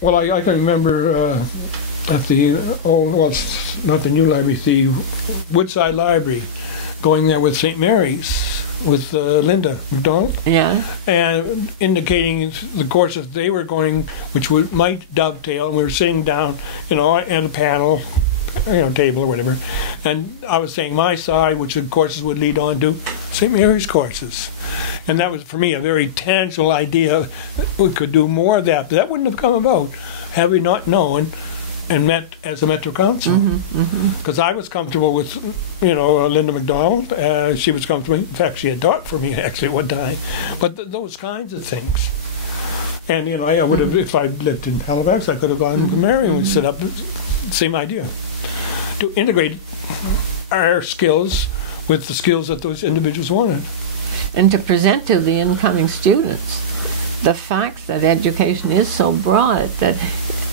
Well, I can remember at the old, well, it's not the new library, the Woodside Library, going there with St. Mary's, with Linda MacDonald. Yeah. And indicating the courses they were going, which might dovetail, and we were sitting down, at a panel, table or whatever, and I was saying my side, which the courses would lead on to St. Mary's courses. And that was, for me, a very tangible idea. We could do more of that, but that wouldn't have come about had we not known and met as a Metro Council. Because I was comfortable with, Linda MacDonald. She was comfortable. In fact, she had taught for me, actually, at one time. But those kinds of things. And, I would have, if I lived in Halifax, I could have gone to Mary and we'd set up the same idea. To integrate our skills with the skills that those individuals wanted. And to present to the incoming students the fact that education is so broad that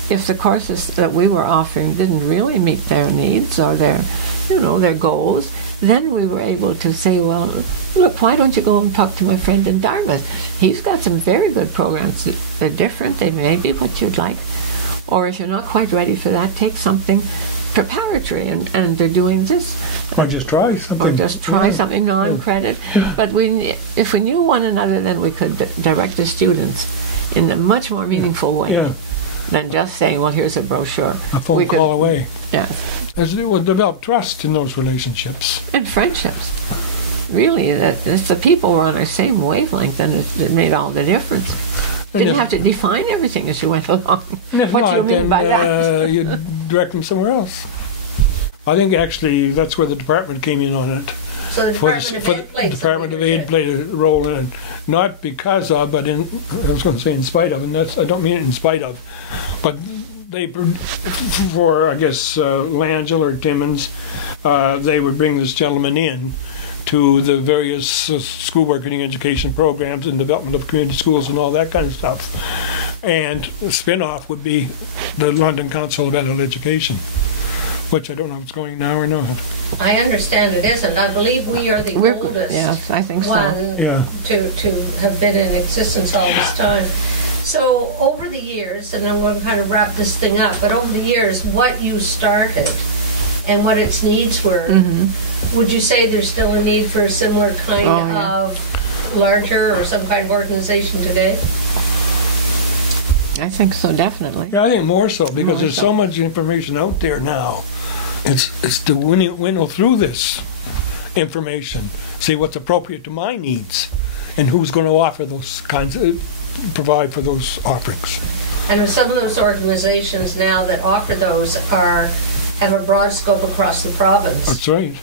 if the courses that we were offering didn't really meet their needs or their goals, then we were able to say, well, look, why don't you go and talk to my friend in Dartmouth? He's got some very good programs. They're different. They may be what you'd like. Or if you're not quite ready for that, take something preparatory, and they're doing this. Or just try something. Or just try something non-credit. Yeah. But if we knew one another, then we could direct the students in a much more meaningful way than just saying, well, here's a brochure. A phone call away. Yeah. As it would develop trust in those relationships. And friendships. Really, if the people were on our same wavelength, then it made all the difference. Didn't have to define everything as you went along. What do you mean by that? You direct them somewhere else. I think actually that's where the department came in on it. So the Department of Ed played a role in it, not because of, but I was going to say in spite of, and I don't mean it in spite of, but they, for I guess Langell or Timmins, they would bring this gentleman in to the various school marketing education programs and development of community schools and all that kind of stuff. And the spin-off would be the London Council of Adult Education, which I don't know if it's going now or not. I understand it isn't. I believe we are the oldest I think one to have been in existence all this time. So over the years, and I'm going to kind of wrap this thing up, but over the years, what you started and what its needs were, would you say there's still a need for a similar kind of larger or some kind of organization today? I think so, definitely. Yeah, I think more so, because there's so much information out there now. It's to winnow through this information, see what's appropriate to my needs, and who's going to offer those kinds of, provide for those offerings. And some of those organizations now that offer those have a broad scope across the province. That's right.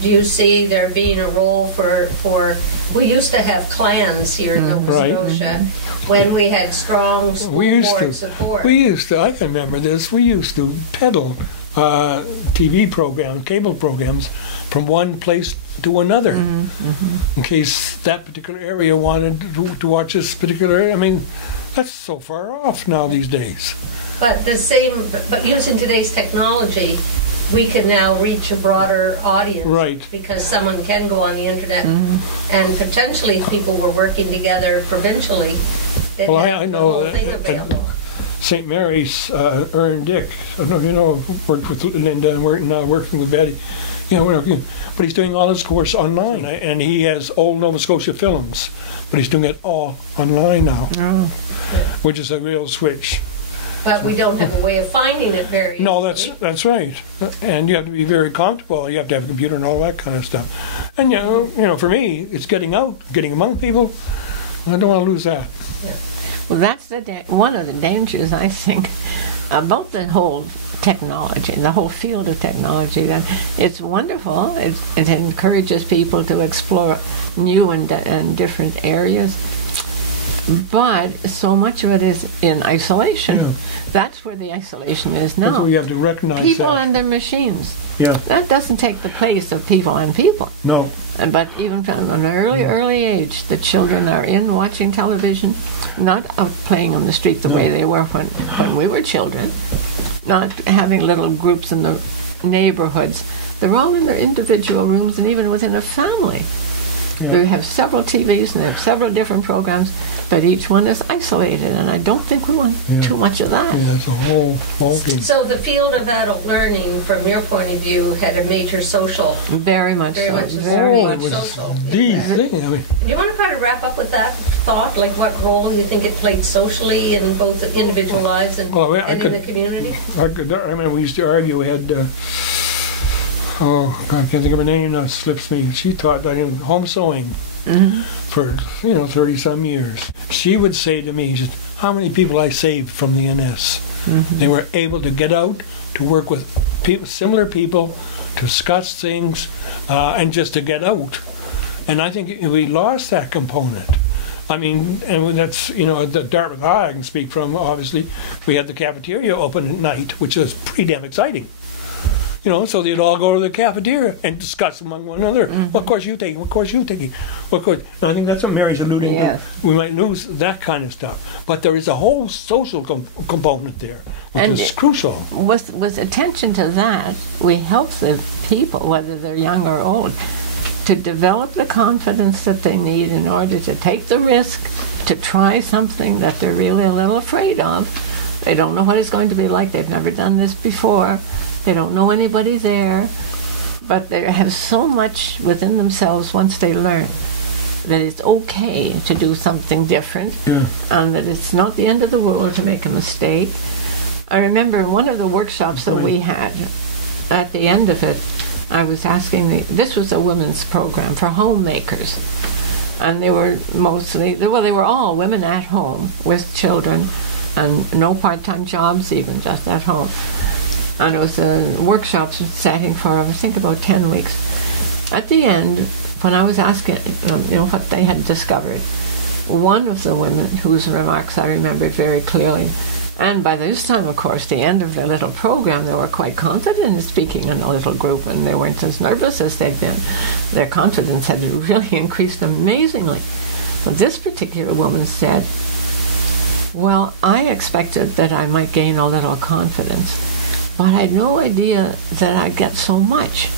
Do you see there being a role for we used to have clans here in Nova Scotia when we had strong school board support. I can remember this, we used to peddle TV programs, cable programs, from one place to another, in case that particular area wanted to watch this particular, that's so far off now these days. But but using today's technology, we can now reach a broader audience. Right. Because someone can go on the internet, and potentially if people were working together provincially, they'd have the whole thing available. St. Mary's, Ern Dick, I don't know if you know, worked with Linda and now working with Betty. But he's doing all his course online, and he has old Nova Scotia films, but he's doing it all online now, which is a real switch. But we don't have a way of finding it very easily. No, that's right. And you have to be very comfortable. You have to have a computer and all that kind of stuff. And for me, it's getting out, getting among people. I don't want to lose that. Yeah. Well, that's one of the dangers, I think, about the whole technology, the whole field of technology. That it's wonderful. It encourages people to explore new and different areas. But so much of it is in isolation. Yeah. That's where the isolation is now. That's where you have to recognize people that. and their machines. Yeah. That doesn't take the place of people and people. No. But even from an early age, the children are in watching television, not out playing on the street the way they were when we were children, not having little groups in the neighborhoods. They're all in their individual rooms and even within a family. Yeah. They have several TVs and they have several different programs, but each one is isolated, and I don't think we want too much of that. Yeah, it's a whole game. So the field of adult learning, from your point of view, had a major social. Very much Very so. much so. Very it much was social. the thing. I mean, Do you want to kind of wrap up with that thought? Like what role you think it played socially in both the individual lives and, Well, I and could- in the community? I mean, we used to argue. We had, oh, God, I can't think of her name now, it slips me. She taught home sewing for, 30-some years. She would say to me, she said, how many people I saved from the NS. They were able to get out, to work with people, similar people, to discuss things, and just to get out. And I think we lost that component. I mean, and that's, the Dartmouth High I can speak from, obviously. We had the cafeteria open at night, which was pretty damn exciting. So they'd all go to the cafeteria and discuss among one another. What course you taking? What course you taking? What course? And I think that's what Mary's alluding Yes. to. We might lose that kind of stuff. But there is a whole social component there, which And is crucial. With attention to that, we help the people, whether they're young or old, to develop the confidence that they need in order to take the risk to try something that they're really a little afraid of. They don't know what it's going to be like. They've never done this before. They don't know anybody there. But they have so much within themselves once they learn that it's okay to do something different, and that it's not the end of the world to make a mistake. I remember in one of the workshops that we had, at the end of it, I was asking, this was a women's program for homemakers, and they were mostly, they were all women at home with children, and no part-time jobs even, just at home. And it was a workshop setting for, I think, about 10 weeks. At the end, when I was asking, what they had discovered, one of the women whose remarks I remembered very clearly, and by this time, of course, the end of the little program, they were quite confident in speaking in a little group, and they weren't as nervous as they'd been. Their confidence had really increased amazingly. But this particular woman said, well, I expected that I might gain a little confidence, but I had no idea that I'd get so much.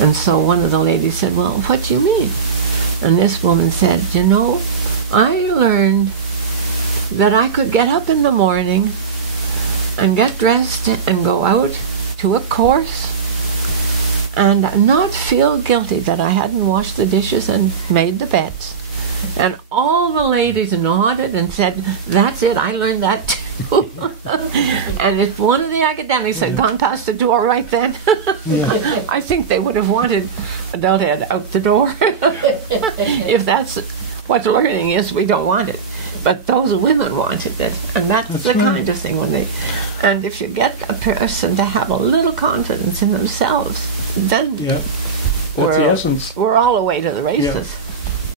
And so one of the ladies said, well, what do you mean? And this woman said, I learned that I could get up in the morning and get dressed and go out to a course and not feel guilty that I hadn't washed the dishes and made the beds. And all the ladies nodded and said, that's it, I learned that too. And if one of the academics had gone past the door right then, I think they would have wanted adult ed out the door. If that's what learning is, we don't want it. But those women wanted it, and that's the kind of thing and if you get a person to have a little confidence in themselves, then That's the essence. we're all away to the races.